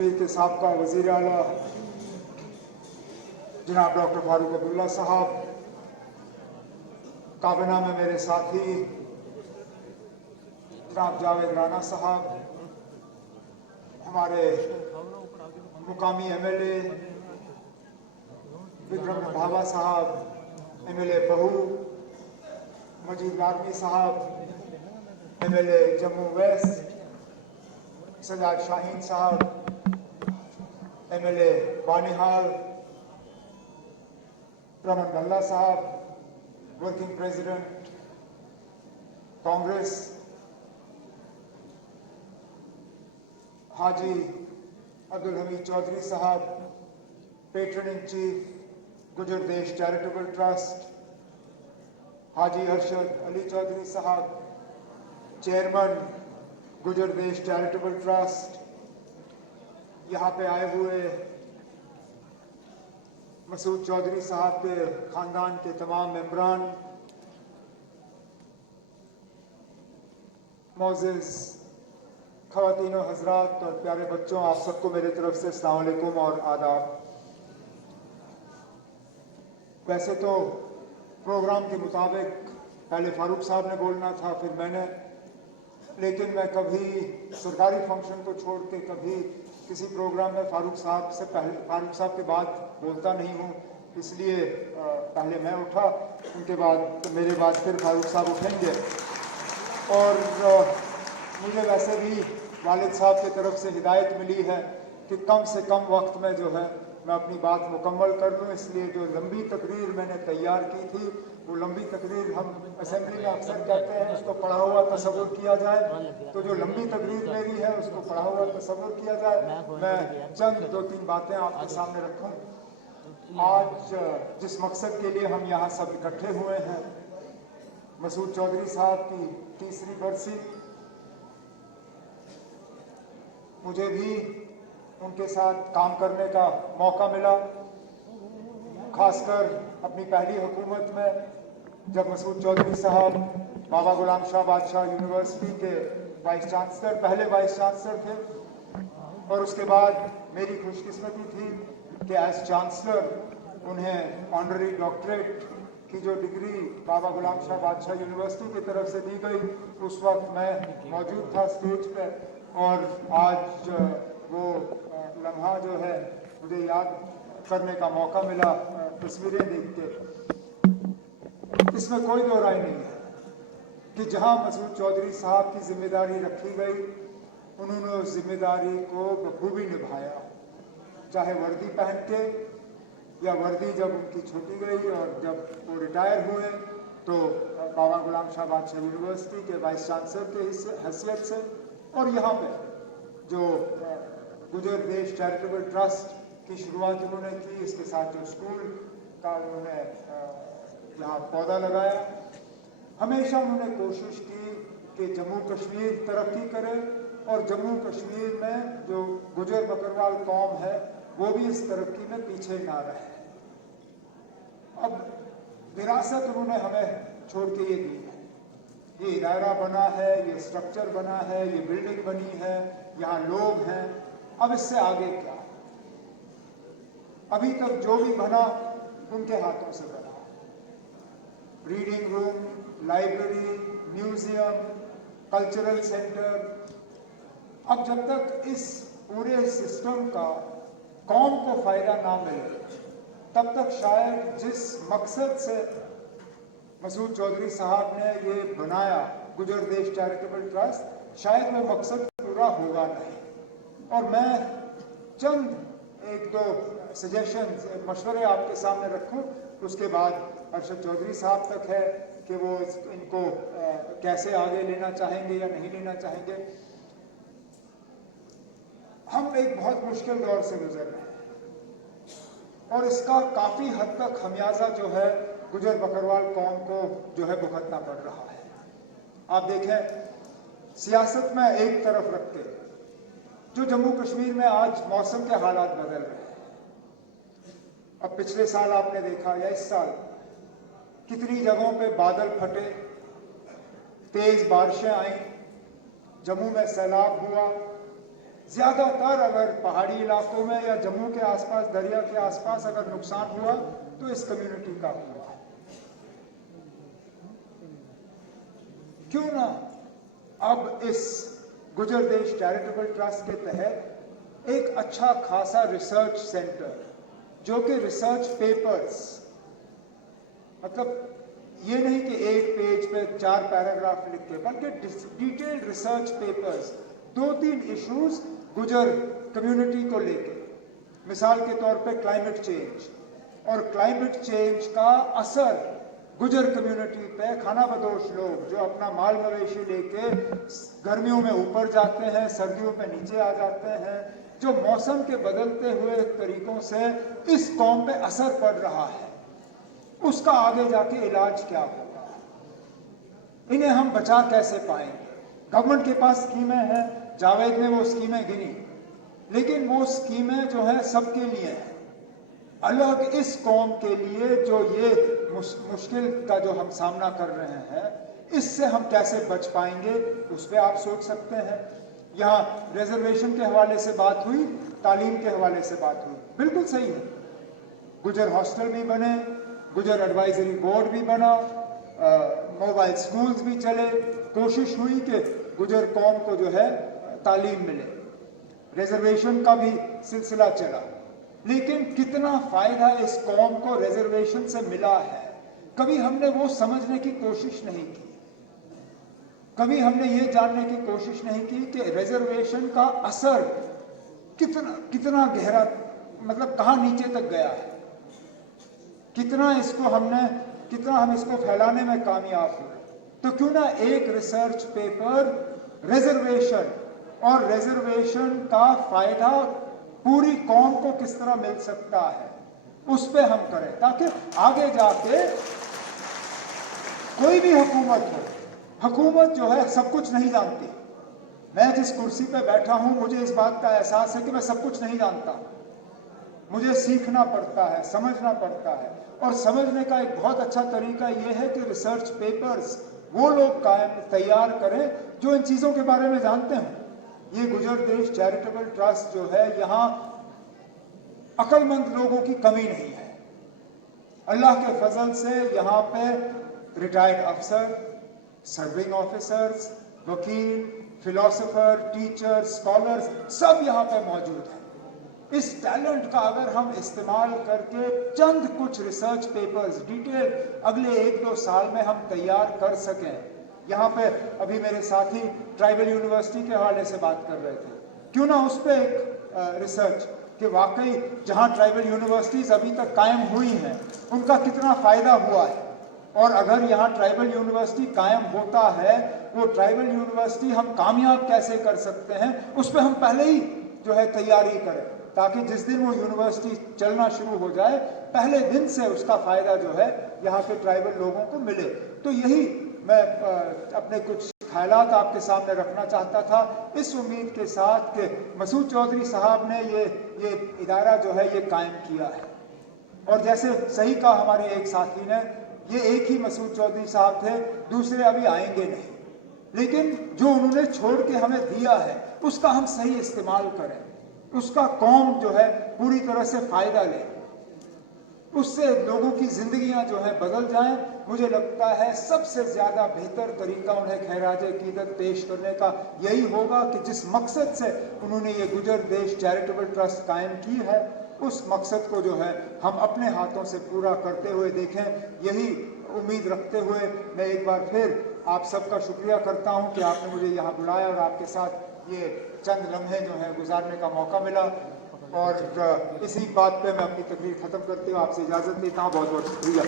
के साबका वज़ीर आला जनाब डॉक्टर फारूक अब्दुल्ला साहब, काबिना में मेरे साथी जनाब जावेद राना साहब, हमारे मुकामी MLA विक्रम रंधावा साहब, MLA बहू मजीद लारमी साहब, MLA जम्मू वेस्ट सजाद शाहीन साहब, MLA बानिहाल रमन गल्ला साहब, वर्किंग प्रेसिडेंट कांग्रेस हाजी अब्दुल हमीद चौधरी साहब, पेट्रन इन चीफ गुजर देश चैरिटेबल ट्रस्ट हाजी अरशद अली चौधरी साहब, चेयरमैन गुजर देश चैरिटेबल ट्रस्ट, यहाँ पे आए हुए मसूद चौधरी साहब के खानदान के तमाम मेंबरान, मोअज़्ज़िज़ ख़वातीन और हज़रात और प्यारे बच्चों, आप सबको मेरे तरफ से अस्सलाम वालेकुम और आदाब। वैसे तो प्रोग्राम के मुताबिक पहले फारूक साहब ने बोलना था, फिर मैंने, लेकिन मैं कभी सरकारी फंक्शन को छोड़ के कभी किसी प्रोग्राम में फारूक साहब के बाद बोलता नहीं हूँ, इसलिए पहले मैं उठा, उनके बाद मेरे बाद फिर फारूक साहब उठेंगे। और मुझे वैसे भी वालिद साहब की तरफ से हिदायत मिली है कि कम से कम वक्त में जो है मैं अपनी बात मुकम्मल कर लूँ, इसलिए जो लंबी तकरीर मैंने तैयार की थी, वो लंबी तकरीर हम असेंबली में अक्सर कहते हैं उसको पढ़ा हुआ तसव्वुर किया जाए, तो जो लंबी तकरीर मेरी है उसको पढ़ा हुआ तसव्वुर किया जाए। मैं चंद दो तीन बातें आपके सामने रखूं। आज जिस मकसद के लिए हम यहाँ सब इकट्ठे हुए हैं, मसूद चौधरी साहब की तीसरी बरसी, मुझे भी उनके साथ काम करने का मौका मिला, खासकर अपनी पहली हुकूमत में जब मसूद चौधरी साहब बाबा गुलाम शाह बादशाह यूनिवर्सिटी के पहले वाइस चांसलर थे, और उसके बाद मेरी खुशकिस्मती थी कि एज चांसलर उन्हें ऑनररी डॉक्टरेट की जो डिग्री बाबा गुलाम शाह बादशाह यूनिवर्सिटी की तरफ से दी गई, उस वक्त मैं मौजूद था स्टेज पे, और आज वो लम्हा जो है मुझे याद करने का मौका मिला तस्वीरें देख के। इसमें कोई दो राय नहीं है कि जहां मसूद चौधरी साहब की जिम्मेदारी रखी गई, उन्होंने उस जिम्मेदारी को बखूबी निभाया, चाहे वर्दी पहन के या वर्दी जब उनकी छूटी गई और जब वो रिटायर हुए तो बाबा गुलाम शाह बादशाह यूनिवर्सिटी के वाइस चांसलर के हैसियत से, और यहाँ पे जो गुजर देश चैरिटेबल ट्रस्ट की शुरुआत उन्होंने की, इसके साथ जो स्कूल का उन्होंने यहाँ पौधा लगाया, हमेशा उन्होंने कोशिश की कि जम्मू कश्मीर तरक्की करे और जम्मू कश्मीर में जो गुजर बकरवाल कौम है वो भी इस तरक्की में पीछे ना रहे। अब विरासत उन्होंने हमें छोड़ के ये दी है, ये इदारा बना है, ये स्ट्रक्चर बना है, ये बिल्डिंग बनी है, यहाँ लोग हैं, अब इससे आगे क्या? अभी तक जो भी बना उनके हाथों से बना, reading room, library, museum, cultural centre. अब जब तक इस पूरे सिस्टम का कौम को फायदा ना मिले, तब तक शायद जिस मकसद से मसूद चौधरी साहब ने ये बनाया गुजर देश चैरिटेबल ट्रस्ट, शायद वो मकसद पूरा होगा नहीं। और मैं चंद एक दो सजेशंस, मशवरे आपके सामने रखूं, उसके बाद अरशद चौधरी साहब तक है कि वो इनको कैसे आगे लेना चाहेंगे या नहीं लेना चाहेंगे। हम एक बहुत मुश्किल दौर से गुजर रहे हैं और इसका काफी हद तक खमियाजा जो है गुजर बकरवाल कौम को जो है भुगतना पड़ रहा है। आप देखें, सियासत में एक तरफ रख के जो जम्मू कश्मीर में आज मौसम के हालात बदल रहे हैं, अब पिछले साल आपने देखा या इस साल कितनी जगहों पे बादल फटे, तेज बारिशें आई, जम्मू में सैलाब हुआ, ज्यादातर अगर पहाड़ी इलाकों में या जम्मू के आसपास, दरिया के आसपास अगर नुकसान हुआ तो इस कम्युनिटी का हुआ। क्यों ना अब इस गुजर देश चैरिटेबल ट्रस्ट के तहत एक अच्छा खासा रिसर्च सेंटर, जो कि रिसर्च पेपर्स, मतलब ये नहीं कि एक पेज पे 4 पैराग्राफ लिख के, बल्कि डिटेल्ड रिसर्च पेपर्स 2-3 इश्यूज गुजर कम्युनिटी को लेके, मिसाल के तौर पे क्लाइमेट चेंज और क्लाइमेट चेंज का असर गुजर कम्युनिटी पे, खाना बदोश लोग जो अपना माल मवेशी लेके गर्मियों में ऊपर जाते हैं, सर्दियों में नीचे आ जाते हैं, जो मौसम के बदलते हुए तरीकों से इस कौम पे असर पड़ रहा है, उसका आगे जाके इलाज क्या होगा, इन्हें हम बचा कैसे पाएंगे। गवर्नमेंट के पास स्कीमें हैं, जावेद ने वो स्कीमें गिनी, लेकिन वो स्कीमें जो है सबके लिए हैं, अलग इस कौम के लिए जो ये मुश्किल का जो हम सामना कर रहे हैं, इससे हम कैसे बच पाएंगे, उस पर आप सोच सकते हैं। यहाँ रिजर्वेशन के हवाले से बात हुई, तालीम के हवाले से बात हुई, बिल्कुल सही है। गुजर हॉस्टल भी बने, गुजर एडवाइजरी बोर्ड भी बना, मोबाइल स्कूल्स भी चले, कोशिश हुई कि गुजर कौम को जो है तालीम मिले, रिजर्वेशन का भी सिलसिला चला, लेकिन कितना फायदा इस कौम को रिजर्वेशन से मिला है, कभी हमने वो समझने की कोशिश नहीं की। कभी हमने ये जानने की कोशिश नहीं की कि रिजर्वेशन का असर कितना गहरा, मतलब कहाँ नीचे तक गया है, कितना हम इसको फैलाने में कामयाब हुए। तो क्यों ना एक रिसर्च पेपर रिजर्वेशन और रिजर्वेशन का फायदा पूरी कौम को किस तरह मिल सकता है, उस पे हम करें, ताकि आगे जाके कोई भी हुकूमत जो है सब कुछ नहीं जानती। मैं जिस कुर्सी पे बैठा हूं, मुझे इस बात का एहसास है कि मैं सब कुछ नहीं जानता, मुझे सीखना पड़ता है, समझना पड़ता है, और समझने का एक बहुत अच्छा तरीका यह है कि रिसर्च पेपर्स वो लोग तैयार करें जो इन चीजों के बारे में जानते हैं। ये गुजर देश चैरिटेबल ट्रस्ट जो है, यहाँ अक्लमंद लोगों की कमी नहीं है। अल्लाह के फजल से यहाँ पे रिटायर्ड अफसर, सर्विंग ऑफिसर्स, वकील, फिलोसोफर, टीचर, स्कॉलर्स सब यहाँ पे मौजूद हैं। इस टैलेंट का अगर हम इस्तेमाल करके चंद कुछ रिसर्च पेपर्स डिटेल अगले 1-2 साल में हम तैयार कर सकें। यहाँ पे अभी मेरे साथी ट्राइबल यूनिवर्सिटी के हवाले से बात कर रहे थे, क्यों ना उस पर एक रिसर्च कि वाकई जहाँ ट्राइबल यूनिवर्सिटीज अभी तक कायम हुई हैं उनका कितना फायदा हुआ है, और अगर यहाँ ट्राइबल यूनिवर्सिटी कायम होता है, वो ट्राइबल यूनिवर्सिटी हम कामयाब कैसे कर सकते हैं, उस पर हम पहले ही जो है तैयारी करें, ताकि जिस दिन वो यूनिवर्सिटी चलना शुरू हो जाए, पहले दिन से उसका फायदा जो है यहाँ के ट्राइबल लोगों को मिले। तो यही मैं अपने कुछ ख्यालात आपके सामने रखना चाहता था, इस उम्मीद के साथ कि मसूद चौधरी साहब ने ये इदारा जो है ये कायम किया है। और जैसे सही कहा हमारे एक साथी ने, ये एक ही मसूद चौधरी साहब थे, दूसरे अभी आएंगे नहीं, लेकिन जो उन्होंने छोड़ के हमें दिया है उसका हम सही इस्तेमाल करें, उसका कौम जो है पूरी तरह से फायदा ले, उससे लोगों की जिंदगियां जो है बदल जाएं। मुझे लगता है सबसे ज्यादा बेहतर तरीका उन्हें खैराज अकीदत पेश करने का यही होगा कि जिस मकसद से उन्होंने ये गुजर देश चैरिटेबल ट्रस्ट कायम की है, उस मकसद को जो है हम अपने हाथों से पूरा करते हुए देखें। यही उम्मीद रखते हुए मैं एक बार फिर आप सबका शुक्रिया करता हूं कि आपने मुझे यहाँ बुलाया और आपके साथ ये चंद लम्हे जो है गुजारने का मौका मिला। और इसी बात पे मैं अपनी तकरीर ख़त्म करते हुए आपसे इजाज़त लेता हूँ। बहुत बहुत शुक्रिया।